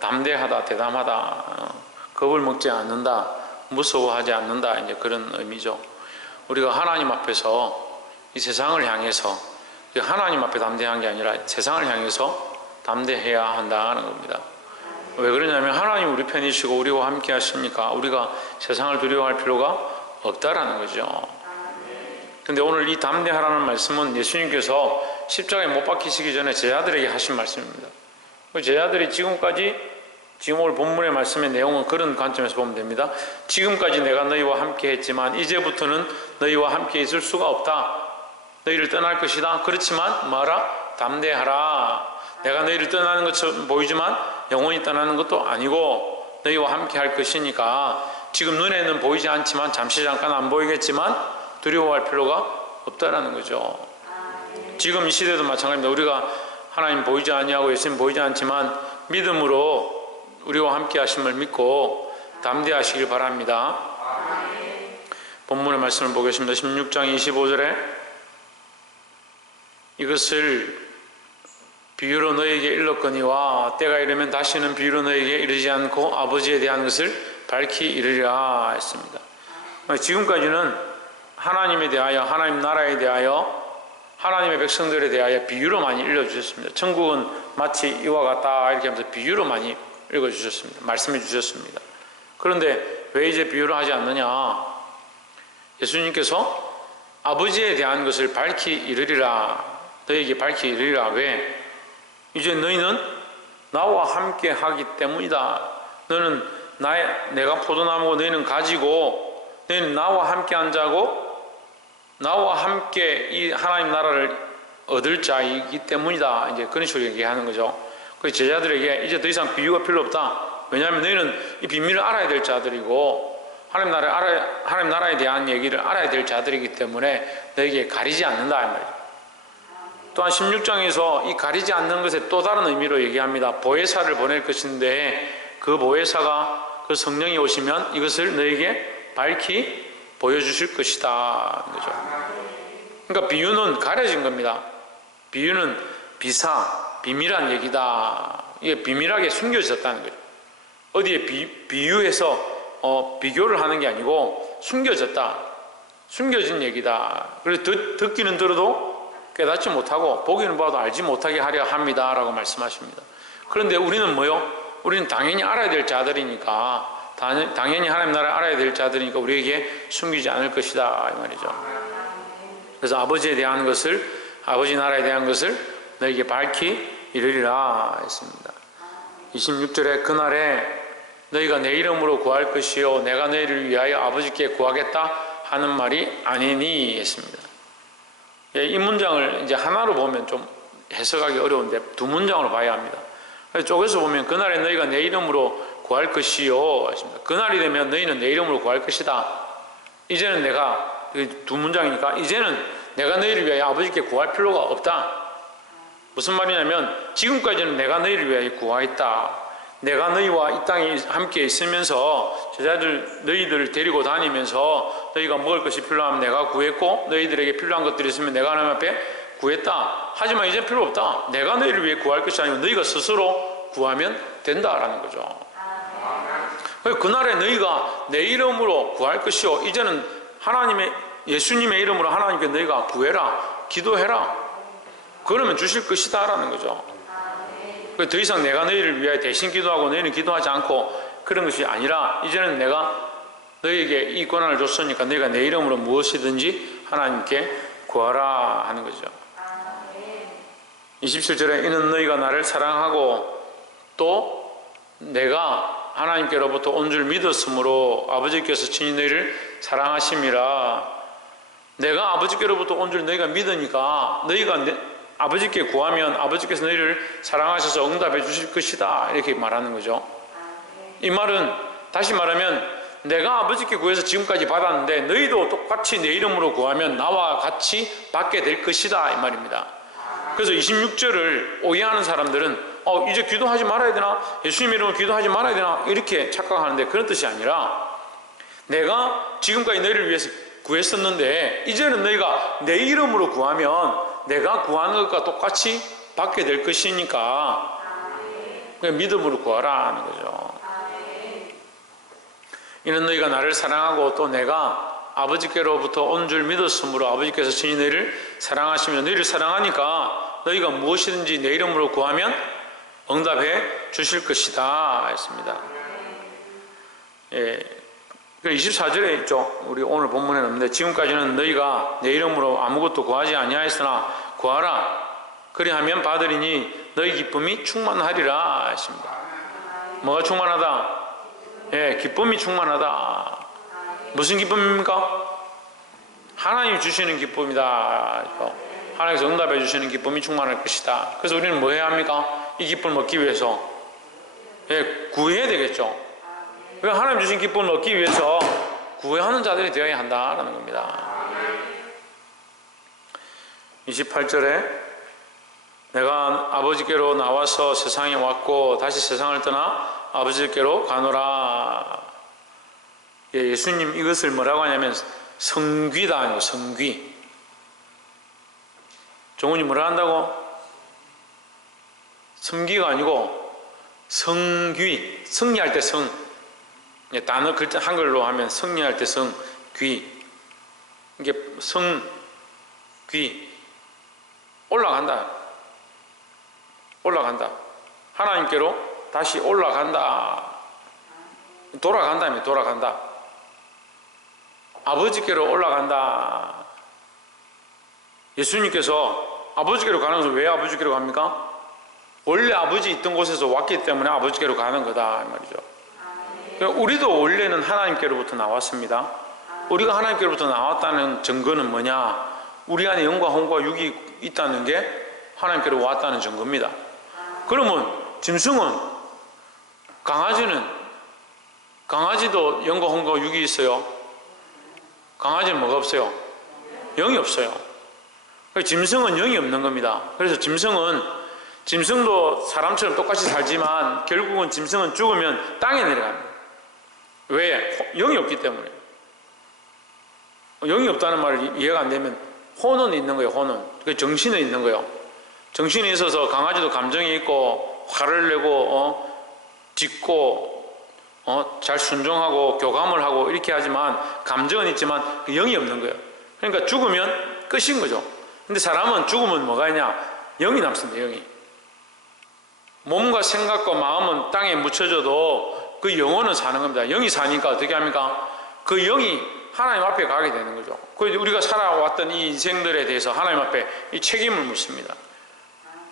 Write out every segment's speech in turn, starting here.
담대하다, 대담하다, 겁을 먹지 않는다, 무서워하지 않는다, 이제 그런 의미죠. 우리가 하나님 앞에서 이 세상을 향해서, 하나님 앞에 담대한 게 아니라 세상을 향해서 담대해야 한다는 겁니다. 왜 그러냐면 하나님 우리 편이시고 우리와 함께 하시니까 우리가 세상을 두려워할 필요가 없다라는 거죠. 근데 오늘 이 담대하라는 말씀은 예수님께서 십자가에 못 박히시기 전에 제자들에게 하신 말씀입니다. 제자들이 지금 오늘 본문의 말씀의 내용은 그런 관점에서 보면 됩니다. 지금까지 내가 너희와 함께 했지만 이제부터는 너희와 함께 있을 수가 없다. 너희를 떠날 것이다. 그렇지만 뭐하라? 담대하라. 내가 너희를 떠나는 것처럼 보이지만 영원히 떠나는 것도 아니고 너희와 함께 할 것이니까 지금 눈에는 보이지 않지만 잠시 잠깐 안 보이겠지만 두려워할 필요가 없다라는 거죠. 지금 이 시대도 마찬가지입니다. 우리가 하나님 보이지 아니하고 예수님 보이지 않지만 믿음으로 우리와 함께 하심을 믿고 담대하시길 바랍니다. 본문의 말씀을 보겠습니다. 16장 25절에 이것을 비유로 너에게 일렀거니와 때가 이르면 다시는 비유로 너에게 이르지 않고 아버지에 대한 것을 밝히 이르리라 했습니다. 지금까지는 하나님에 대하여, 하나님 나라에 대하여, 하나님의 백성들에 대하여 비유로 많이 읽어주셨습니다. 천국은 마치 이와 같다 이렇게 하면서 비유로 많이 읽어주셨습니다. 말씀해 주셨습니다. 그런데 왜 이제 비유를 하지 않느냐? 예수님께서 아버지에 대한 것을 밝히 이르리라, 너에게 밝히 이르리라. 왜? 이제 너희는 나와 함께 하기 때문이다. 너는 내가 포도나무고 너희는 가지고 너희는 나와 함께 한 자고 나와 함께 이 하나님 나라를 얻을 자이기 때문이다. 이제 그런 식으로 얘기하는 거죠. 그래서 제자들에게 이제 더 이상 비유가 필요 없다. 왜냐하면 너희는 이 비밀을 알아야 될 자들이고 하나님 나라에 대한 얘기를 알아야 될 자들이기 때문에 너에게 가리지 않는다 이 말이죠. 또한 16장에서 이 가리지 않는 것에 또 다른 의미로 얘기합니다. 보혜사를 보낼 것인데 그 보혜사가 그 성령이 오시면 이것을 너에게 밝히 보여주실 것이다. 그죠? 그러니까 비유는 가려진 겁니다. 비유는 비밀한 얘기다. 이게 비밀하게 숨겨졌다는 거죠. 어디에 비유해서 비교를 하는 게 아니고 숨겨졌다. 숨겨진 얘기다. 그래서 듣기는 들어도 깨닫지 못하고 보기는 봐도 알지 못하게 하려 합니다. 라고 말씀하십니다. 그런데 우리는 뭐요? 우리는 당연히 알아야 될 자들이니까 당연히 하나님 나라를 알아야 될 자들이니까 우리에게 숨기지 않을 것이다 이 말이죠. 그래서 아버지에 대한 것을, 아버지 나라에 대한 것을 너에게 밝히 이르리라 했습니다. 26절에 그날에 너희가 내 이름으로 구할 것이요 내가 너희를 위하여 아버지께 구하겠다 하는 말이 아니니 했습니다. 이 문장을 이제 하나로 보면 좀 해석하기 어려운데 두 문장으로 봐야 합니다. 쪼개서 보면 그날에 너희가 내 이름으로 구할 것이요 했습니다. 그날이 되면 너희는 내 이름으로 구할 것이다. 이제는 내가, 두 문장이니까 이제는 내가 너희를 위하여 아버지께 구할 필요가 없다. 무슨 말이냐면 지금까지는 내가 너희를 위하여 구하였다. 내가 너희와 이 땅에 함께 있으면서 너희들을 데리고 다니면서 너희가 먹을 것이 필요하면 내가 구했고 너희들에게 필요한 것들이 있으면 내가 하나님 앞에 구했다. 하지만 이제 필요 없다. 내가 너희를 위해 구할 것이 아니고 너희가 스스로 구하면 된다라는 거죠. 그날에 너희가 내 이름으로 구할 것이요 이제는 예수님의 이름으로 하나님께 너희가 구해라, 기도해라. 그러면 주실 것이다 라는 거죠. 더 이상 내가 너희를 위하여 대신 기도하고 너희는 기도하지 않고 그런 것이 아니라 이제는 내가 너희에게 이 권한을 줬으니까 너희가 내 이름으로 무엇이든지 하나님께 구하라 하는 거죠. 27절에 이는 너희가 나를 사랑하고 또 내가 하나님께로부터 온 줄 믿었으므로 아버지께서 친히 너희를 사랑하심이라. 내가 아버지께로부터 온 줄 너희가 믿으니까 너희가 아버지께 구하면 아버지께서 너희를 사랑하셔서 응답해 주실 것이다 이렇게 말하는 거죠. 이 말은 다시 말하면 내가 아버지께 구해서 지금까지 받았는데 너희도 똑같이 내 이름으로 구하면 나와 같이 받게 될 것이다 이 말입니다. 그래서 26절을 오해하는 사람들은 이제 기도하지 말아야 되나? 예수님 이름으로 기도하지 말아야 되나? 이렇게 착각하는데 그런 뜻이 아니라 내가 지금까지 너희를 위해서 구했었는데 이제는 너희가 내 이름으로 구하면 내가 구하는 것과 똑같이 받게 될 것이니까 그러니까 믿음으로 구하라 하는 거죠. 이는 너희가 나를 사랑하고 또 내가 아버지께로부터 온 줄 믿었으므로 아버지께서 친히 너희를 사랑하시며 너희를 사랑하니까 너희가 무엇이든지 내 이름으로 구하면 응답해 주실 것이다 했습니다. 예. 24절에 있죠. 우리 오늘 본문에는 없는데 지금까지는 너희가 내 이름으로 아무것도 구하지 아니하였으나 구하라 그리하면 받으리니 너희 기쁨이 충만하리라 했습니다. 뭐가 충만하다? 예, 기쁨이 충만하다. 무슨 기쁨입니까? 하나님이 주시는 기쁨이다. 하나님께서 응답해 주시는 기쁨이 충만할 것이다. 그래서 우리는 뭐 해야 합니까? 이 기쁨을 얻기 위해서 예, 구해야 되겠죠. 하나님 주신 기쁨을 얻기 위해서 구해하는 자들이 되어야 한다는 겁니다. 28절에 내가 아버지께로 나와서 세상에 왔고 다시 세상을 떠나 아버지께로 가노라. 예수님 이것을 뭐라고 하냐면 성귀다 아니고 성귀. 종훈이 뭐라 한다고? 성귀가 아니고 성귀. 승리할 때 성. 단어 글자 한글로 하면 승리할 때 성, 귀. 이게 성, 귀. 올라간다. 올라간다. 하나님께로 다시 올라간다. 돌아간다며 돌아간다. 아버지께로 올라간다. 예수님께서 아버지께로 가는 것은 왜 아버지께로 갑니까? 원래 아버지 있던 곳에서 왔기 때문에 아버지께로 가는 거다 이 말이죠. 그러니까 우리도 원래는 하나님께로부터 나왔습니다. 우리가 하나님께로부터 나왔다는 증거는 뭐냐? 우리 안에 영과 혼과 육이 있다는 게 하나님께로 왔다는 증거입니다. 그러면 짐승은 강아지도 영과 혼과 육이 있어요. 강아지는 뭐가 없어요? 영이 없어요. 짐승은 영이 없는 겁니다. 그래서 짐승도 사람처럼 똑같이 살지만 결국은 짐승은 죽으면 땅에 내려갑니다. 왜? 영이 없기 때문에. 영이 없다는 말을 이해가 안 되면 혼은 있는 거예요. 혼은. 정신은 있는 거예요. 정신이 있어서 강아지도 감정이 있고 화를 내고 짖고 잘 순종하고 교감을 하고 이렇게 하지만 감정은 있지만 그 영이 없는 거예요. 그러니까 죽으면 끝인 거죠. 근데 사람은 죽으면 뭐가 있냐? 영이 남습니다. 영이. 몸과 생각과 마음은 땅에 묻혀져도 그 영혼은 사는 겁니다. 영이 사니까 어떻게 합니까? 그 영이 하나님 앞에 가게 되는 거죠. 그래서 우리가 살아왔던 이 인생들에 대해서 하나님 앞에 이 책임을 묻습니다.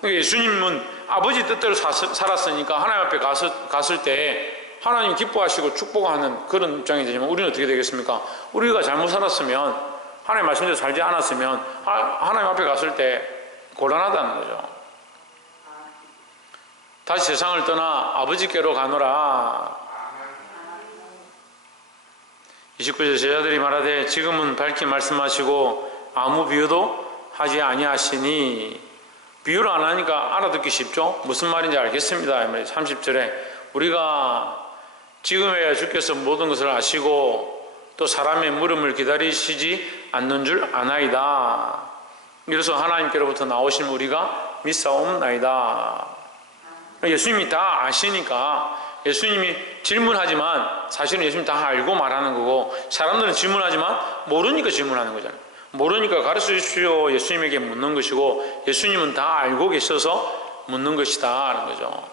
그러니까 예수님은 아버지 뜻대로 살았으니까 하나님 앞에 갔을 때 하나님 기뻐하시고 축복하는 그런 입장이 되지만 우리는 어떻게 되겠습니까? 우리가 잘못 살았으면 하나님 말씀대로 살지 않았으면 하나님 앞에 갔을 때 곤란하다는 거죠. 다시 세상을 떠나 아버지께로 가노라. 29절 제자들이 말하되 지금은 밝히 말씀하시고 아무 비유도 하지 아니하시니. 비유를 안 하니까 알아듣기 쉽죠? 무슨 말인지 알겠습니다. 30절에 우리가 지금에야 주께서 모든 것을 아시고 또 사람의 물음을 기다리시지 않는 줄 아나이다. 그래서 하나님께로부터 나오신 우리가 믿사옵나이다. 예수님이 다 아시니까 예수님이 질문하지만 사실은 예수님이 다 알고 말하는 거고 사람들은 질문하지만 모르니까 질문하는 거잖아요. 모르니까 가르쳐 주십시오 예수님에게 묻는 것이고 예수님은 다 알고 계셔서 묻는 것이다 하는 거죠.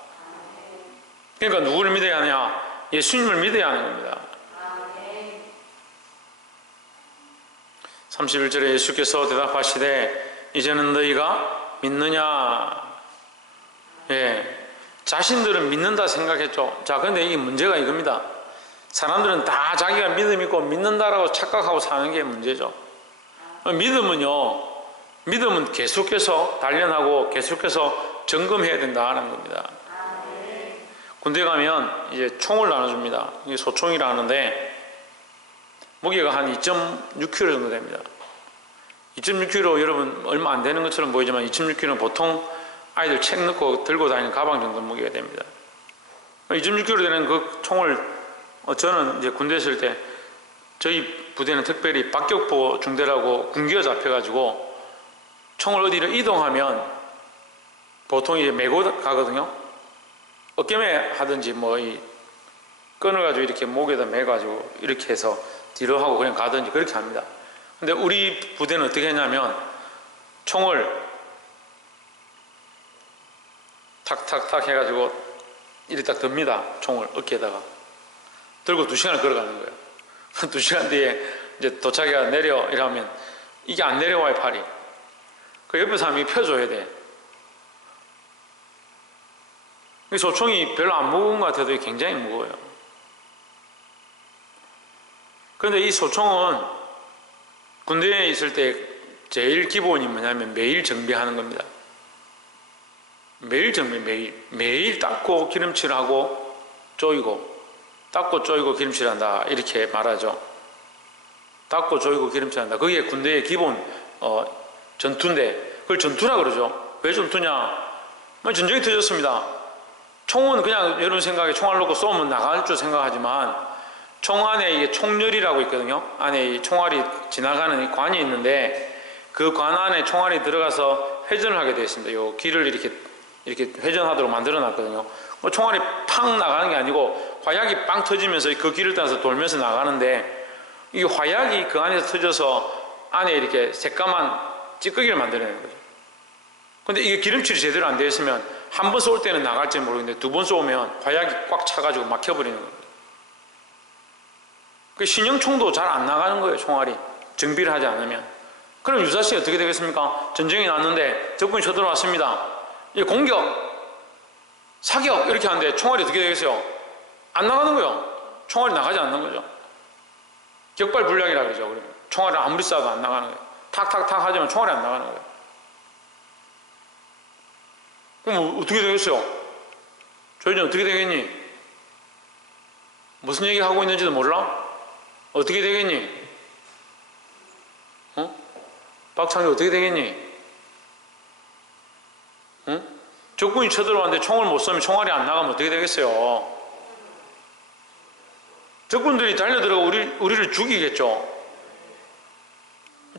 그러니까 누구를 믿어야 하냐? 예수님을 믿어야 하는 겁니다. 31절에 예수께서 대답하시되 이제는 너희가 믿느냐? 예, 자신들은 믿는다 생각했죠. 자, 근데 이 문제가 이겁니다. 사람들은 다 자기가 믿음 있고 믿는다라고 착각하고 사는 게 문제죠. 믿음은 계속해서 단련하고 계속해서 점검해야 된다는 겁니다. 군대 가면 이제 총을 나눠줍니다. 이게 소총이라 하는데 무게가 한 2.6kg 정도 됩니다. 2.6kg 여러분 얼마 안 되는 것처럼 보이지만 2.6kg는 보통 아이들 책 넣고 들고 다니는 가방 정도 무게가 됩니다. 2.6kg 되는 그 총을 저는 이제 군대 있을 때 저희 부대는 특별히 박격포 중대라고 군기가 잡혀가지고 총을 어디를 이동하면 보통 이제 메고 가거든요. 어깨매 하든지 뭐 이 끈을 가지고 이렇게 목에다 매가지고 이렇게 해서 뒤로 하고 그냥 가든지 그렇게 합니다. 근데 우리 부대는 어떻게 했냐면 총을 탁탁탁 해가지고 이렇게 딱 듭니다. 총을 어깨에다가 들고 2시간을 걸어가는 거예요. 2시간 뒤에 이제 도착이가 내려 이러면 이게 안 내려와요, 팔이. 그 옆에 사람이 펴줘야 돼. 소총이 별로 안 무거운 것 같아도 굉장히 무거워요. 그런데 이 소총은 군대에 있을 때 제일 기본이 뭐냐면 매일 정비하는 겁니다. 매일 정비, 매일 닦고 기름칠하고 조이고, 닦고 조이고 기름칠한다 이렇게 말하죠. 닦고 조이고 기름칠한다. 그게 군대의 기본 전투인데 그걸 전투라 그러죠. 왜 전투냐? 전쟁이 터졌습니다. 총은 그냥 여러분 생각에 총알 놓고 쏘면 나갈 줄 생각하지만 총 안에 이게 총열이라고 있거든요. 안에 이 총알이 지나가는 이 관이 있는데 그 관 안에 총알이 들어가서 회전을 하게 되어 있습니다. 요 길을 이렇게 회전하도록 만들어 놨거든요. 총알이 팍 나가는 게 아니고 화약이 빵 터지면서 그 길을 따라서 돌면서 나가는데 이 화약이 그 안에서 터져서 안에 이렇게 새까만 찌꺼기를 만들어내는 거죠. 근데 이게 기름칠이 제대로 안 되어 있으면 한 번 쏠 때는 나갈지 모르겠는데 2번 쏘면 화약이 꽉 차가지고 막혀버리는 겁니다. 그 신형총도 잘 안 나가는 거예요, 총알이. 정비를 하지 않으면. 그럼 유사시 어떻게 되겠습니까? 전쟁이 났는데 적군이 쳐들어왔습니다. 이 공격, 사격 이렇게 하는데 총알이 어떻게 되겠어요? 안 나가는 거예요. 총알이 나가지 않는 거죠. 격발불량이라 그러죠. 그러면 총알을 아무리 쏴도 안 나가는 거예요. 탁탁탁 하지만 총알이 안 나가는 거예요. 그럼 어떻게 되겠어요? 조현진 어떻게 되겠니? 무슨 얘기 하고 있는지도 몰라? 어떻게 되겠니? 박창규 어떻게 되겠니? 적군이 쳐들어왔는데 총을 못 쏘면 총알이 안 나가면 어떻게 되겠어요? 적군들이 달려들어가 우리를 죽이겠죠?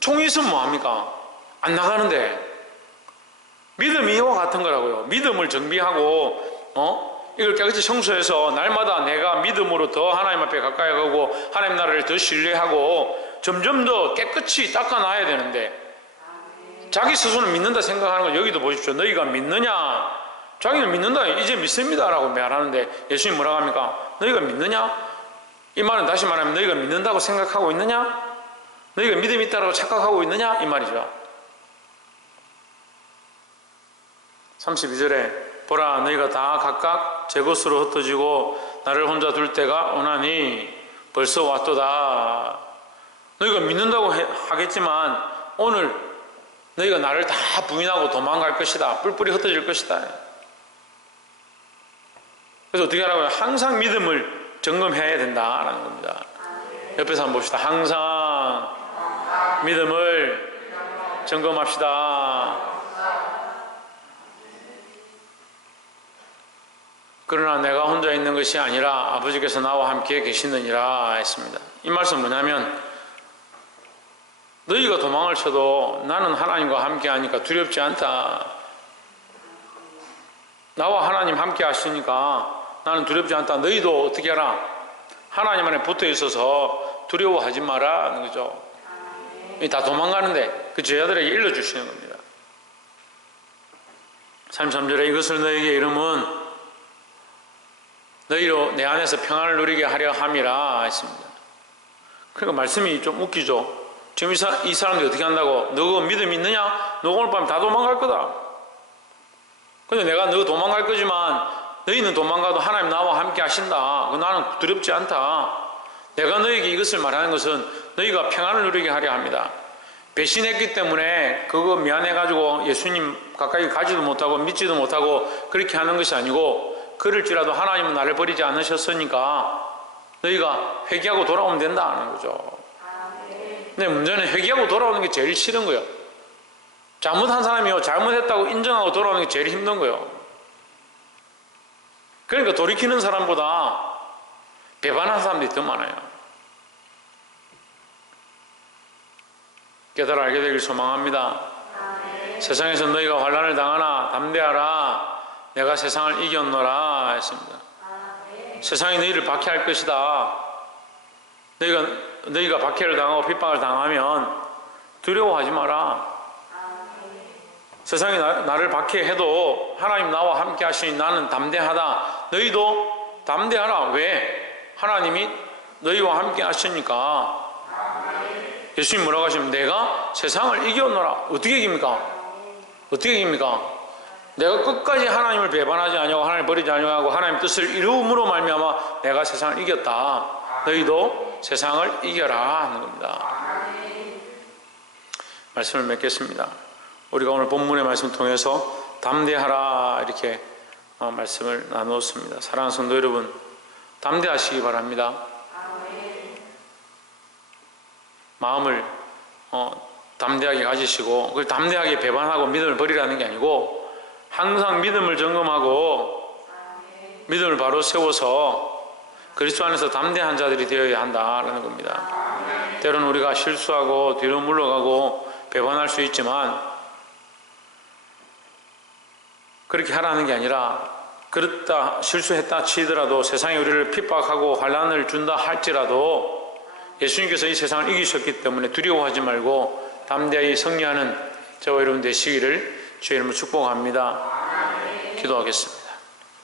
총이 있으면 뭐합니까? 안 나가는데. 믿음이 이와 같은 거라고요. 믿음을 정비하고 이걸 깨끗이 청소해서 날마다 내가 믿음으로 더 하나님 앞에 가까이 가고 하나님 나라를 더 신뢰하고 점점 더 깨끗이 닦아놔야 되는데 자기 스스로는 믿는다 생각하는 건 여기도 보십시오. 너희가 믿느냐? 자기는 믿는다. 이제 믿습니다 라고 말하는데 예수님 뭐라고 합니까? 너희가 믿느냐? 이 말은 다시 말하면 너희가 믿는다고 생각하고 있느냐? 너희가 믿음이 있다고 착각하고 있느냐? 이 말이죠. 32절에 보라 너희가 다 각각 제 것으로 흩어지고 나를 혼자 둘 때가 오나니 벌써 왔도다. 너희가 믿는다고 하겠지만 오늘 너희가 나를 다 부인하고 도망갈 것이다. 뿔뿔이 흩어질 것이다. 그래서 어떻게 하라고요? 항상 믿음을 점검해야 된다라는 겁니다. 옆에서 한번 봅시다. 항상 믿음을 점검합시다. 그러나 내가 혼자 있는 것이 아니라 아버지께서 나와 함께 계시느니라 했습니다. 이 말씀 뭐냐면 너희가 도망을 쳐도 나는 하나님과 함께 하니까 두렵지 않다. 나와 하나님 함께 하시니까 나는 두렵지 않다. 너희도 어떻게 하라? 하나님 안에 붙어 있어서 두려워하지 마라 하는 거죠. 다 도망가는데 그 제자들에게 일러주시는 겁니다. 33절에 이것을 너희에게 이름은 너희로 내 안에서 평안을 누리게 하려 함이라 했습니다. 그러니까 말씀이 좀 웃기죠. 지금 이 사람들이 어떻게 한다고? 너 그거 믿음 있느냐? 너 오늘 밤 다 도망갈 거다. 근데 내가 너 도망갈 거지만 너희는 도망가도 하나님 나와 함께 하신다. 나는 두렵지 않다. 내가 너희에게 이것을 말하는 것은 너희가 평안을 누리게 하려 합니다. 배신했기 때문에 그거 미안해가지고 예수님 가까이 가지도 못하고 믿지도 못하고 그렇게 하는 것이 아니고 그럴지라도 하나님은 나를 버리지 않으셨으니까 너희가 회개하고 돌아오면 된다는 거죠. 근데 문제는 회개하고 돌아오는 게 제일 싫은 거예요. 잘못한 사람이요 잘못했다고 인정하고 돌아오는 게 제일 힘든 거예요. 그러니까 돌이키는 사람보다 배반한 사람들이 더 많아요. 깨달아 알게 되길 소망합니다. 세상에서 너희가 환난을 당하나 담대하라. 내가 세상을 이겼노라 했습니다. 세상이 너희를 박해할 것이다. 너희가 박해를 당하고 핍박을 당하면 두려워하지 마라. 세상이 나를 박해해도 하나님 나와 함께 하시니 나는 담대하다. 너희도 담대하라. 왜? 하나님이 너희와 함께 하시니까. 예수님 뭐라고 하시면 내가 세상을 이겼노라. 어떻게 이깁니까? 어떻게 이깁니까? 내가 끝까지 하나님을 배반하지 아니하고 하나님을 버리지 아니하고 하나님의 뜻을 이루므로 말미암아 내가 세상을 이겼다. 너희도 세상을 이겨라 하는 겁니다. 말씀을 맺겠습니다. 우리가 오늘 본문의 말씀을 통해서 담대하라 이렇게 말씀을 나누었습니다. 사랑하는 성도 여러분, 담대하시기 바랍니다. 마음을 담대하게 가지시고 그걸 담대하게 배반하고 믿음을 버리라는 게 아니고 항상 믿음을 점검하고 믿음을 바로 세워서 그리스도 안에서 담대한 자들이 되어야 한다라는 겁니다. 때로는 우리가 실수하고 뒤로 물러가고 배반할 수 있지만 그렇게 하라는 게 아니라 그렇다 실수했다 치더라도 세상이 우리를 핍박하고 환난을 준다 할지라도 예수님께서 이 세상을 이기셨기 때문에 두려워하지 말고 담대히 승리하는 저와 여러분 되시기를 주의 이름으로 축복합니다. 기도하겠습니다.